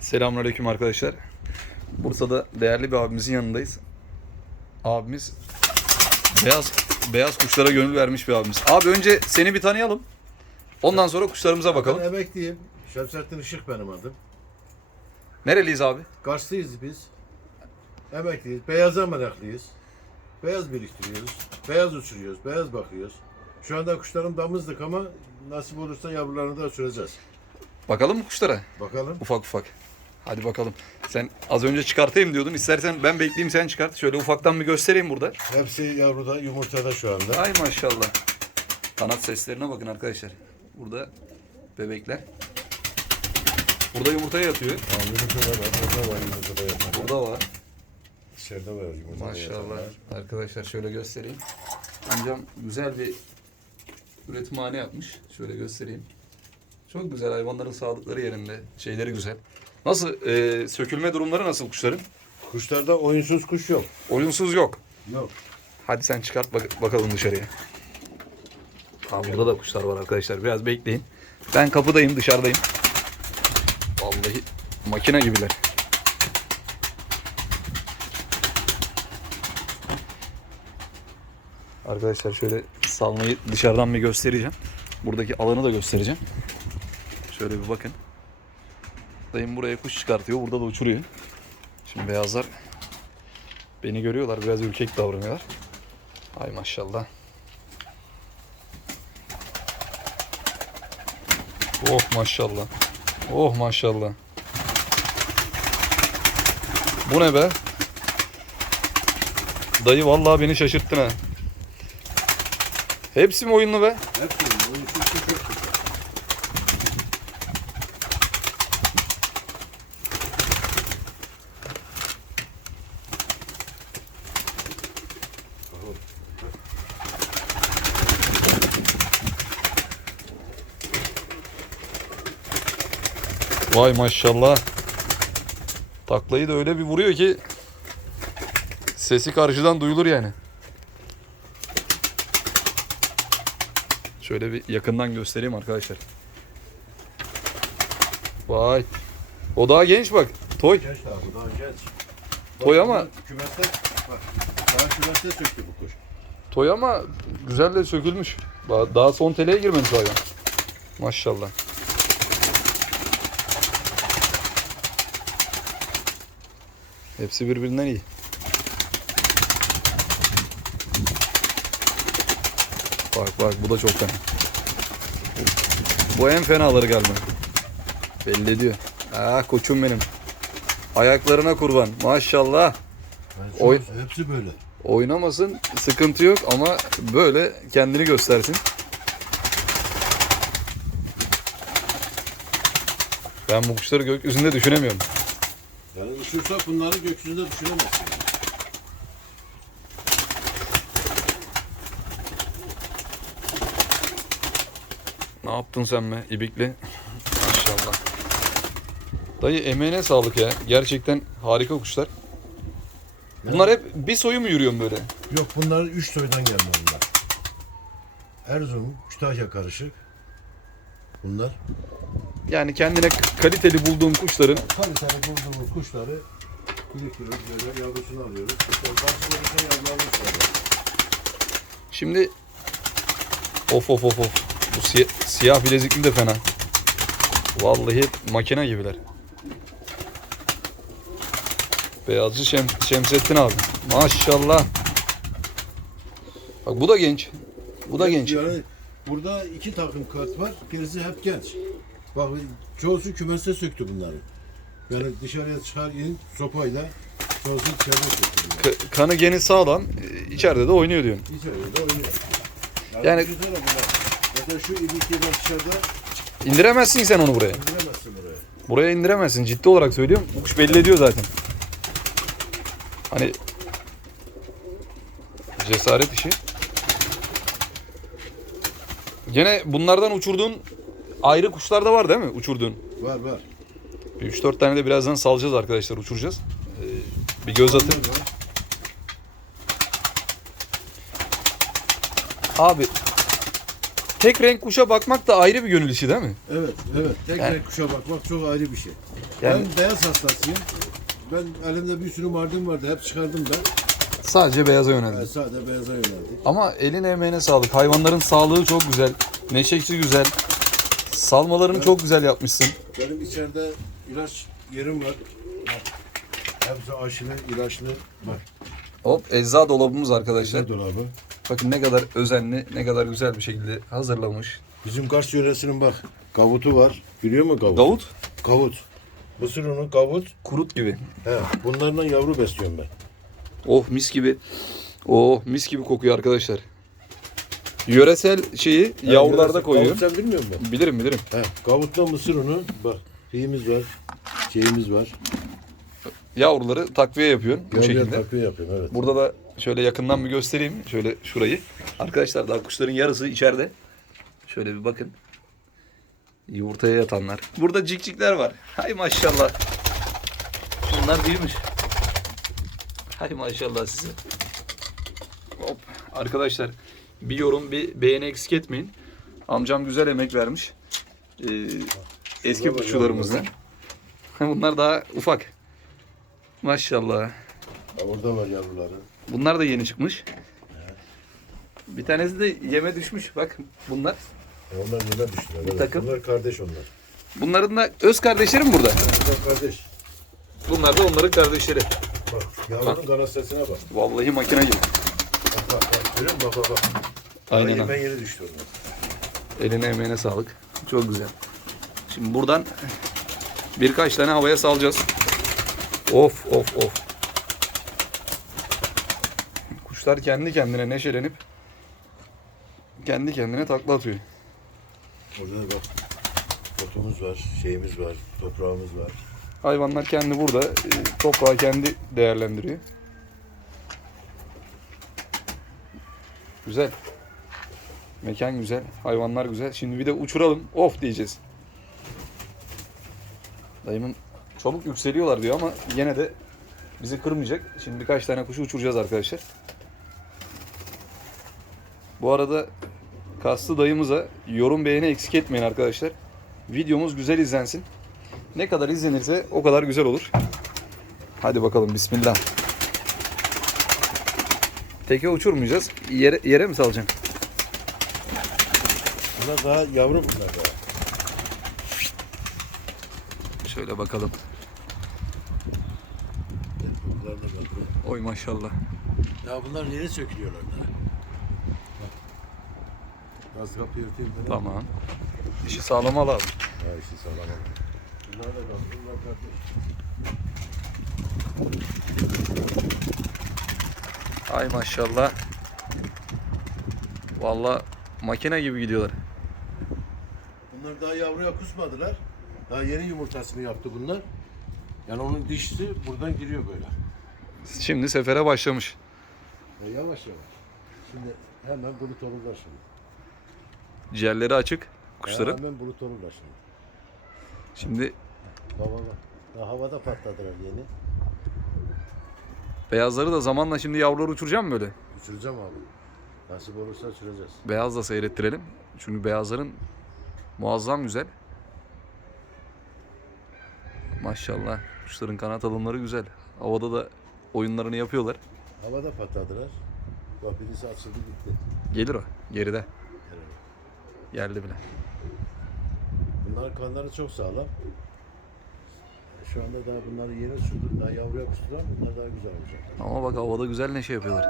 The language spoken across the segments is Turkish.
Selamünaleyküm arkadaşlar. Bursa'da değerli bir abimizin yanındayız. Abimiz beyaz beyaz kuşlara gönül vermiş bir abimiz. Abi önce seni bir tanıyalım. Ondan sonra kuşlarımıza bakalım. Ben emekliyim. Şemsettin Işık benim adım. Nereliyiz abi? Karslıyız biz. Emekliyiz. Beyaza meraklıyız. Beyaz biriktiriyoruz. Beyaz uçuruyoruz. Beyaz bakıyoruz. Şu anda kuşlarım damızlık ama nasip olursa yavrularını da uçuracağız. Bakalım mı kuşlara? Bakalım. Ufak ufak. Hadi bakalım. Sen az önce çıkartayım diyordun. İstersen ben bekleyeyim sen çıkart. Şöyle ufaktan bir göstereyim burada. Hepsi yavruda, yumurtada şu anda. Ay maşallah. Kanat seslerine bakın arkadaşlar. Burada bebekler. Burada yumurtaya yatıyor. Ha, yumurtada var, burada var, yumurtada yatanlar. Burada var. İçeride var yumurtada Maşallah. yatanlar. Arkadaşlar şöyle göstereyim. Amcam güzel bir üretimhane yapmış. Şöyle göstereyim. Çok güzel hayvanların sağlıkları yerinde. Şeyleri güzel. Nasıl? e, sökülme durumları nasıl kuşların? Kuşlarda oyunsuz kuş yok. Oyunsuz yok. Yok. Hadi sen çıkart bak- bakalım dışarıya. Aa, burada da kuşlar var arkadaşlar. Biraz bekleyin. Ben kapıdayım, dışarıdayım. Vallahi makine gibiler. Arkadaşlar şöyle salmayı dışarıdan bir göstereceğim. Buradaki alanı da göstereceğim. Şöyle bir bakın. Dayım buraya kuş çıkartıyor. Burada da uçuruyor. Şimdi beyazlar beni görüyorlar. Biraz ürkek davranıyorlar. Ay maşallah. Oh maşallah. Oh maşallah. Bu ne be? Dayı vallahi beni şaşırttın ha. Hepsi mi oyunlu be? Hepsi oyunsuz Vay maşallah. Taklayı da öyle bir vuruyor ki sesi karşıdan duyulur yani. Şöyle bir yakından göstereyim arkadaşlar. Vay. O daha genç bak. Toy. Genç daha bu daha genç. Toy ama- Kümeste, bak, daha kümeste söktü bu kuş. Toy ama güzel de sökülmüş. Daha- Daha son teleye girmemiş hayvan. Maşallah. Hepsi birbirinden iyi. Bak bak bu da çok fena. Bu en fenaları galiba. Belli ediyor. Ah koçum benim. Ayaklarına kurban. Maşallah. Oy- Hepsi böyle. Oynamasın sıkıntı yok ama böyle kendini göstersin. Ben bu kuşları gökyüzünde düşünemiyorum. Yani uçursak bunları gökyüzünde düşünemezsin. Ne yaptın sen be ibikli? Maşallah. Dayı emeğine sağlık ya. Gerçekten harika kuşlar. Bunlar hep bir soyu mu yürüyor böyle? Yok bunlar üç soydan gelme bunlar. Erzurum, Kütahya karışık. Bunlar. Yani kendine kaliteli bulduğum kuşların Kaliteli bulduğumuz kuşları biriktiriyoruz böyle yavrusunu alıyoruz. İşte başlıyoruz yavrularını sonra. Şimdi of of of of. Bu siya- siyah bilezikli de fena. Vallahi makine gibiler. Beyazcı Şem Şemsettin abi. Maşallah. Bak bu da genç. Bu da genç. Yani burada iki takım kart var. Gerisi hep genç. Bak çoğusu kümeste söktü bunları. Yani dışarıya çıkar in sopayla çoğusu içeride söktü bunları. K- kanı geni sağlam. e, içeride de oynuyor diyorsun. İçeride de oynuyor. Yani- Yani, düşünsene bunlar. Mesela şu ilikliler dışarıda İndiremezsin sen onu buraya. indiremezsin buraya. Buraya indiremezsin. Ciddi olarak söylüyorum. Bu kuş belli ediyor zaten. Hani cesaret işi. Gene bunlardan uçurduğun ayrı kuşlar da var değil mi? Uçurduğun. Var var. 3-4 tane de birazdan salacağız arkadaşlar. Uçuracağız. Ee, bir göz atın. Abi tek renk kuşa bakmak da ayrı bir gönül işi değil mi? Evet, evet. Tek Yani- renk kuşa bakmak çok ayrı bir şey. Yani- Ben beyaz hastasıyım. Ben elimde bir sürü mardin vardı. Hep çıkardım ben. Sadece beyaza Yani yöneldi. sadece beyaza yöneldik. Ama elin emeğine sağlık. Hayvanların sağlığı çok güzel. Neşesi güzel. Salmalarını çok güzel yapmışsın. Benim içeride ilaç yerim var. Hepsi aşılı, ilaçlı. Bak. Hop ecza dolabımız arkadaşlar. Ne dolabı? Bakın ne kadar özenli, ne kadar güzel bir şekilde hazırlamış. Bizim Kars yöresinin bak. Kavutu var. Biliyor musun kavut? Davut Kavut. Mısır unu, kavut. kurut gibi. He, bunlarla yavru besliyorum ben. Oh mis gibi. Oh mis gibi kokuyor arkadaşlar. Yöresel şeyi yavrularda Yöresi- koyuyor. Kavut sen bilmiyor musun? Bilirim bilirim. He, kavutla mısır unu. Bak şeyimiz var. Şeyimiz var. Yavruları takviye yapıyor bu Yavruya şekilde. takviye yapıyorum evet. Burada da şöyle yakından bir göstereyim. Şöyle şurayı. Arkadaşlar daha kuşların yarısı içeride. Şöyle bir bakın. Yumurtaya yatanlar. Burada cikcikler var. Hay maşallah. Bunlar büyümüş. Hay maşallah size. Hop. Arkadaşlar bir yorum bir beğeni eksik etmeyin. Amcam güzel emek vermiş. Ee, eski kuşçularımızdan. Bunlar daha ufak. Maşallah. Ha, orada var yavruları. Bunlar da yeni çıkmış. Bir tanesi de yeme düşmüş. Bak bunlar. E, Onlar yine düştüler. Evet. takım. Bunlar kardeş onlar. Bunların da öz kardeşleri mi burada? Bunlar kardeş. Bunlar da onların kardeşleri. Bak yavrunun kanat sesine bak. Vallahi makine gibi. Görüyor musun? Bak bak bak. Aynen. Hemen yeri düştü onlar. Eline emeğine sağlık. Çok güzel. Şimdi buradan birkaç tane havaya salacağız. Of of of. Kuşlar kendi kendine neşelenip kendi kendine takla atıyor. Orada da bak. Otumuz var, şeyimiz var, toprağımız var. Hayvanlar kendi burada e, toprağı kendi değerlendiriyor. Güzel. Mekan güzel, hayvanlar güzel. Şimdi bir de uçuralım. Of diyeceğiz. Dayımın çabuk yükseliyorlar diyor ama yine de bizi kırmayacak. Şimdi birkaç tane kuşu uçuracağız arkadaşlar. Bu arada kaslı dayımıza yorum beğeni eksik etmeyin arkadaşlar. Videomuz güzel izlensin. Ne kadar izlenirse o kadar güzel olur. Hadi bakalım bismillah. Teke uçurmayacağız. Yere, yere mi salacaksın? Bunlar daha yavru bunlar daha. Şöyle bakalım. Bunlar da bak. Oy maşallah. Ya bunlar nereye sökülüyorlar daha? Bak. Gaz kapıyı örteyim ben. Tamam. İşi sağlam al abi. Ha işte sağlam al. Bunlar da gaz. Bunlar kardeş. Ay maşallah. Vallahi makine gibi gidiyorlar. Bunlar daha yavruya kusmadılar. Daha yeni yumurtasını yaptı bunlar. Yani onun dişisi buradan giriyor böyle. Şimdi sefere başlamış. Ya yavaş yavaş. Şimdi hemen bulut olurlar şimdi. Ciğerleri açık Ya kuşların. hemen bulut olurlar şimdi. Şimdi bak bak. Daha havada patladılar yeni. Beyazları da zamanla şimdi yavruları uçuracağım mı böyle? Uçuracağım abi. Nasip olursa uçuracağız. Beyaz da seyrettirelim. Çünkü beyazların muazzam güzel. Maşallah. Kuşların kanat alımları güzel. Havada da oyunlarını yapıyorlar. Havada patladılar. Bak birisi açıldı gitti. Gelir o. Geride. Geldi bile. Bunların kanları çok sağlam. Şu anda daha bunları yeni uçurdu. Daha yavruya kustular. Bunlar daha güzel olacak. Ama bak havada güzel neşe yapıyorlar.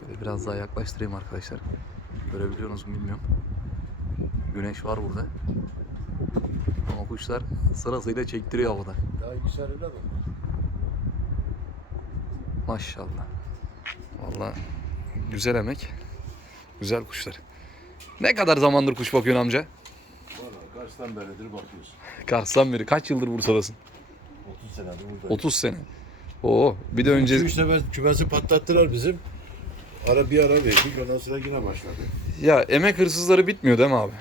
Şöyle biraz daha yaklaştırayım arkadaşlar. Görebiliyorsunuz mu bilmiyorum. Güneş var burada. Ama kuşlar sırasıyla çektiriyor havada. Daha yükselirler mi? Maşallah. Vallahi güzel emek. Güzel kuşlar. Ne kadar zamandır kuş bakıyorsun amca? Kaçtan beridir bakıyoruz. Kars'tan beri. Kaç yıldır Bursa'dasın? 30 senedir buradayım. 30 sene. Oo, bir de önce Üç sefer kümesi patlattılar bizim. Ara bir ara verdik. Ondan sonra yine başladı. ya emek hırsızları bitmiyor değil mi abi?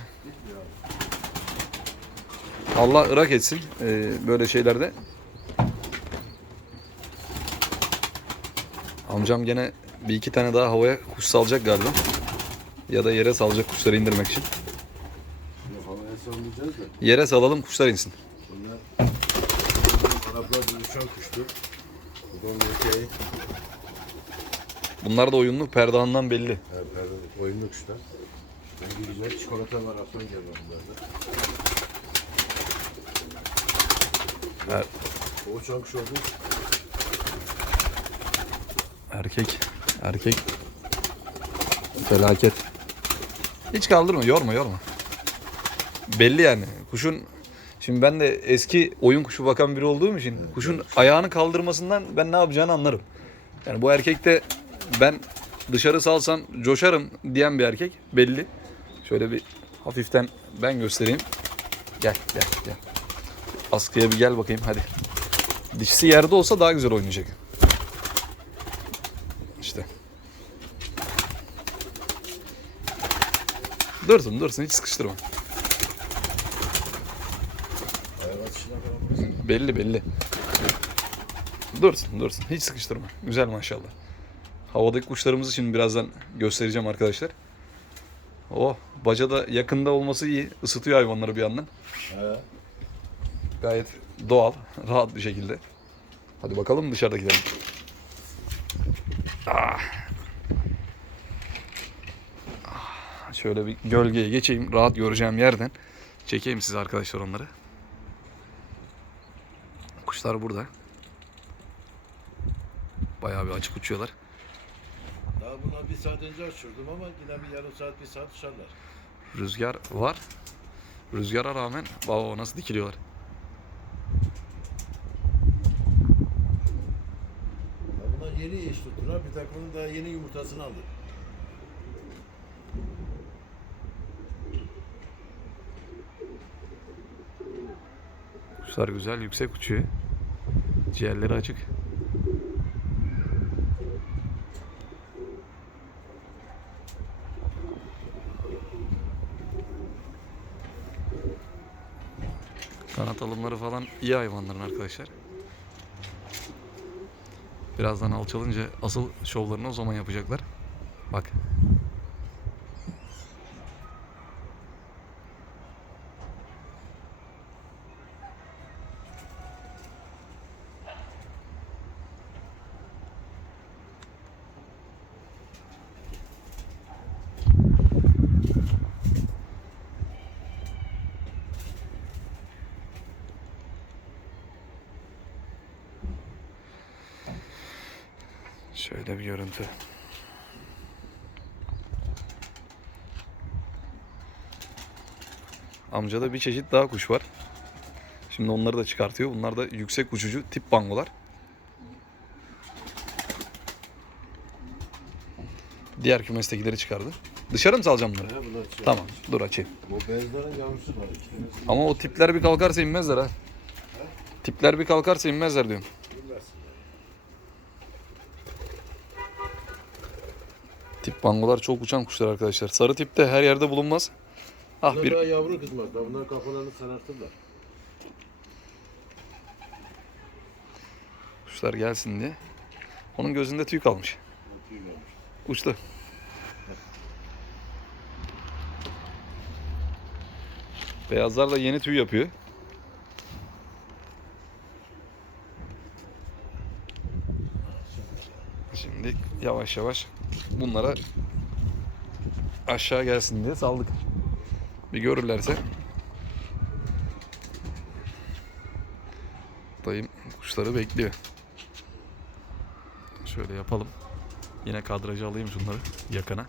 Allah ırak etsin ee, böyle şeylerde. Amcam gene bir iki tane daha havaya kuş salacak galiba. Ya da yere salacak kuşları indirmek için. Yok, havaya salmayacağız da. Yere salalım kuşlar insin. Bunlar Araplar bir uçan kuştu. Bu da onun Bunlar da oyunlu perdahandan belli. her, her oyunlu kuşlar. Rengi güzel. Çikolata var. Afyon geldi bunlarda. Evet. O uçan kuş oldu. Erkek. Erkek. Felaket. Hiç kaldırma, yorma, yorma. Belli yani. Kuşun Şimdi ben de eski oyun kuşu bakan biri olduğum için kuşun ayağını kaldırmasından ben ne yapacağını anlarım. Yani bu erkek de ben dışarı salsam coşarım diyen bir erkek belli. Şöyle bir hafiften ben göstereyim. Gel gel gel. Askıya bir gel bakayım hadi. Dişisi yerde olsa daha güzel oynayacak. İşte. Dursun dursun hiç sıkıştırma. Belli belli. Dursun dursun hiç sıkıştırma. Güzel maşallah. Havadaki kuşlarımızı şimdi birazdan göstereceğim arkadaşlar. Oh baca da yakında olması iyi. Isıtıyor hayvanları bir yandan. He. Gayet doğal, rahat bir şekilde. Hadi bakalım dışarıdakilerin. Ah. Ah, Şöyle bir gölgeye geçeyim. Rahat göreceğim yerden. Çekeyim size arkadaşlar onları. Kuşlar burada. Bayağı bir açık uçuyorlar. Daha buna bir saat önce uçurdum ama yine bir yarım saat, bir saat uçarlar. Rüzgar var. Rüzgara rağmen baba nasıl dikiliyorlar. Ya bunlar yeni eş tuttular. Bir takımın daha yeni yumurtasını aldı. Kuşlar güzel yüksek uçuyor. Ciğerleri açık. Kanat alımları falan iyi hayvanların arkadaşlar. Birazdan alçalınca asıl şovlarını o zaman yapacaklar. Bak. Şöyle bir görüntü. Amcada bir çeşit daha kuş var. Şimdi onları da çıkartıyor. Bunlar da yüksek uçucu tip bangolar. Diğer kümestekileri çıkardı. Dışarı mı salacağım bunları? He. Tamam dur açayım. Bu beyazların yavrusu var. Ama o tipler bir kalkarsa inmezler ha. Tipler bir kalkarsa inmezler diyorum. Tip bangolar çok uçan kuşlar arkadaşlar. Sarı tip de her yerde bulunmaz. Ah Bunlar bir daha yavru kızmaz. Daha bunlar kafalarını sarartırlar. kuşlar gelsin diye. Onun gözünde tüy kalmış. Tüy vermiş. Uçtu. Beyazlar da yeni tüy yapıyor. Şimdi yavaş yavaş bunlara aşağı gelsin diye saldık. Bir görürlerse dayım kuşları bekliyor. Şöyle yapalım. Yine kadrajı alayım şunları yakına.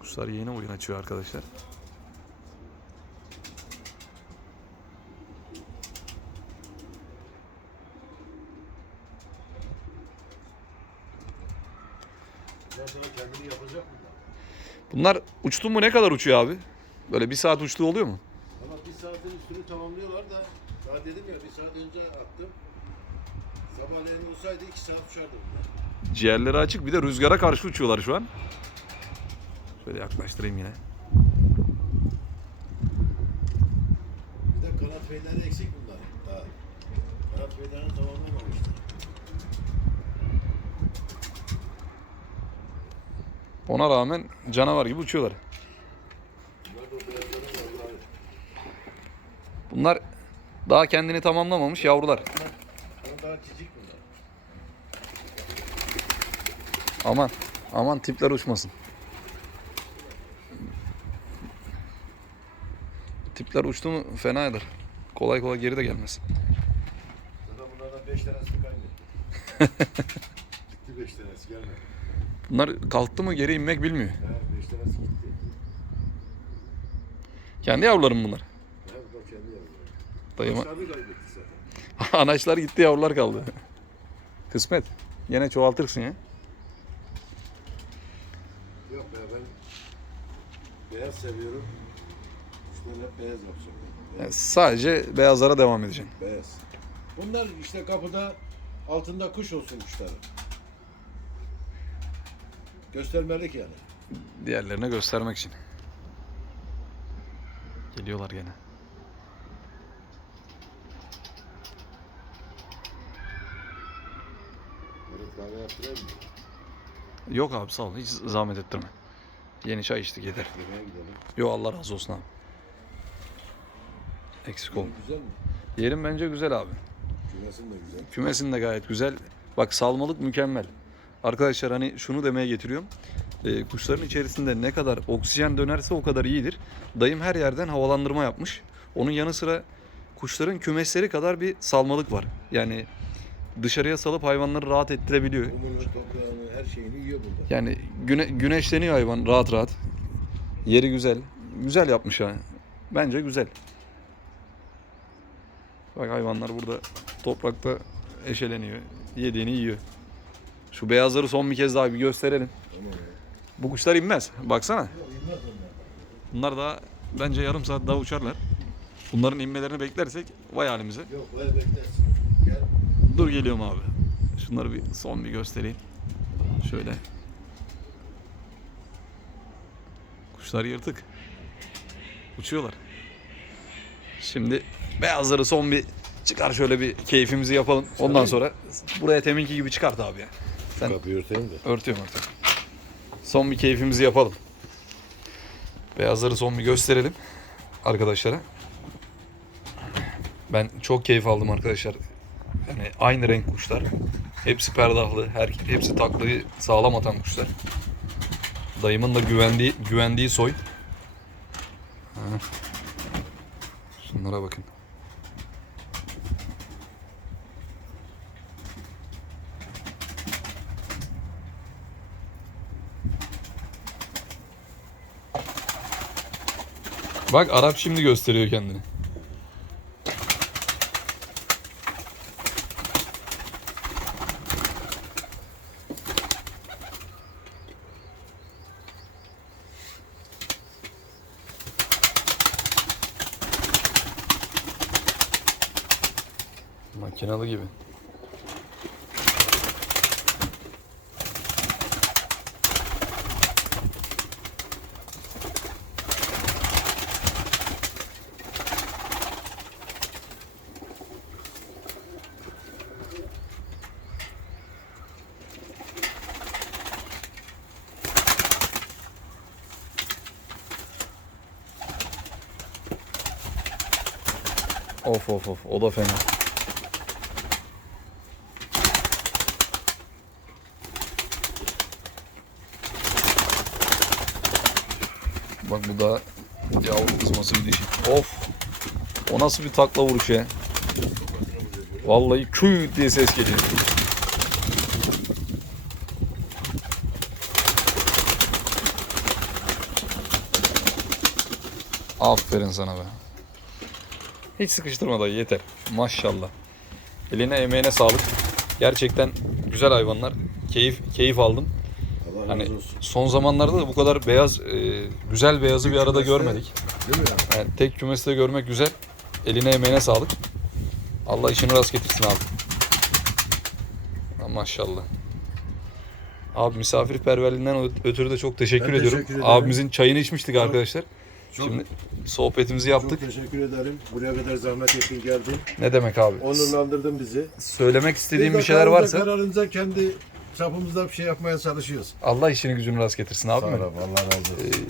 Kuşlar yeni oyun açıyor arkadaşlar. Bundan sonra kendini yapacak bunlar. Bunlar uçtu mu ne kadar uçuyor abi? Böyle bir saat uçtuğu oluyor mu? Ama bir saatin üstünü tamamlıyorlar da daha dedim ya bir saat önce attım. Sabahleyin olsaydı iki saat uçardı bunlar. Ciğerleri açık bir de rüzgara karşı uçuyorlar şu an. Şöyle yaklaştırayım yine. Bir de kanat peyleri eksik bunlar. Daha. bedanı Ona rağmen canavar gibi uçuyorlar. Bunlar daha kendini tamamlamamış yavrular. Aman. Aman tipler uçmasın. Tipler uçtu mu fena eder. Kolay kolay geri de gelmez. Zaten bunlardan 5 tanesini kaybetti. gitti 5 tanesi gelmedi. Bunlar kalktı mı geri inmek bilmiyor. Ha 5 tanesi gitti. Kendi yavrularım bunlar. Kendi yavruları. Dayıma. Zaten. Anaçlar gitti yavrular kaldı. Kısmet. Yine çoğaltırsın ya. Yok be ben beyaz seviyorum. Kuşlar hep beyaz yapacağım. Yani sadece beyazlara devam edeceksin. Beyaz. Bunlar işte kapıda altında kuş olsun kuşları. Göstermelik yani. Diğerlerine göstermek için. Geliyorlar gene. Böyle kahve yaptırayım mı? Yok abi sağ ol hiç zahmet ettirme. Yeni çay içtik yeter. Yemeğe gidelim. Yo Allah razı olsun abi. Eksik olma. Güzel mi? Yerim bence güzel abi. Kümesin de güzel. Kümesin de gayet güzel. Bak salmalık mükemmel. Arkadaşlar hani şunu demeye getiriyorum. Ee, kuşların içerisinde ne kadar oksijen dönerse o kadar iyidir. Dayım her yerden havalandırma yapmış. Onun yanı sıra kuşların kümesleri kadar bir salmalık var. Yani dışarıya salıp hayvanları rahat ettirebiliyor. Toprağını, her şeyini yiyor burada. Yani güne, güneşleniyor hayvan rahat rahat. Yeri güzel. Güzel yapmış ha. Bence güzel. Bak hayvanlar burada toprakta eşeleniyor. Yediğini yiyor. Şu beyazları son bir kez daha bir gösterelim. Bu kuşlar inmez. Baksana. Bunlar daha bence yarım saat daha uçarlar. Bunların inmelerini beklersek vay halimize. Yok ver beklersin. Gel. Dur geliyorum abi. Şunları bir son bir göstereyim. Şöyle. Kuşlar yırtık. Uçuyorlar. Şimdi beyazları son bir çıkar şöyle bir keyfimizi yapalım. Ondan sonra buraya teminki gibi çıkart abi ya. Sen- Kapıyı örteyim de. Örtüyorum örtüyorum. Son bir keyfimizi yapalım. Beyazları son bir gösterelim arkadaşlara. Ben çok keyif aldım arkadaşlar. Yani aynı renk kuşlar. Hepsi perdahlı, her, hepsi taklayı sağlam atan kuşlar. Dayımın da güvendiği güvendiği soy. Şunlara bakın. Bak Arap şimdi gösteriyor kendini. Makinalı gibi. Of of of o da fena. Bak bu da yavru kızması bir dişi. Of. O nasıl bir takla vuruş ya. Vallahi küy diye ses geliyor. Aferin sana be. Hiç sıkıştırma dayı yeter. Maşallah. Eline emeğine sağlık. Gerçekten güzel hayvanlar. Keyif keyif aldım. Allah Hani razı olsun. son zamanlarda da bu kadar beyaz, e, güzel beyazı bir arada görmedik. Değil mi ya? Yani tek kümeste görmek güzel. Eline emeğine sağlık. Allah işini rast getirsin abi. Maşallah. Abi misafirperverliğinden ötürü de çok teşekkür Ben ediyorum. teşekkür ederim. Abimizin çayını içmiştik arkadaşlar. Çok, Şimdi sohbetimizi yaptık. çok teşekkür ederim. Buraya kadar zahmet ettin geldin. Ne demek abi? Onurlandırdın bizi. Söylemek istediğim bir şeyler varsa Kararınca kendi çapımızda bir şey yapmaya çalışıyoruz. Allah işini gücünü rast getirsin abi. Sağ ol abi. Allah razı olsun.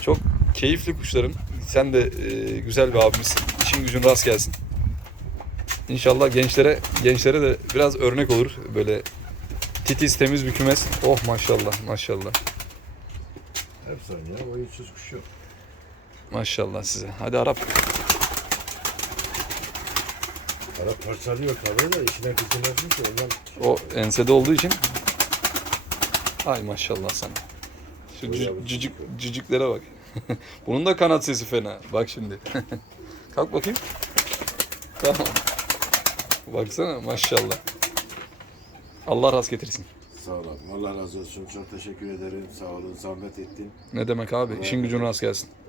Çok keyifli kuşların. Sen de e, güzel bir abimizsin. İşin gücün rast gelsin. İnşallah gençlere gençlere de biraz örnek olur. Böyle titiz temiz bir kümes. Oh maşallah maşallah. Hep sen ya. O hiç kuş yok. Maşallah size. Hadi Arap. Arap parçalıyor tabii de işine kısımlaşmış ondan O ensede olduğu için. Ay maşallah sana. Şu cü- cücük, cücüklere bak. Bunun da kanat sesi fena. Bak şimdi. Kalk bakayım. Tamam. Baksana maşallah. Allah rast getirsin. Sağ ol abi. Allah razı olsun. Çok teşekkür ederim. Sağ olun. Zahmet ettin. Ne demek abi? İşin gücün rast gelsin.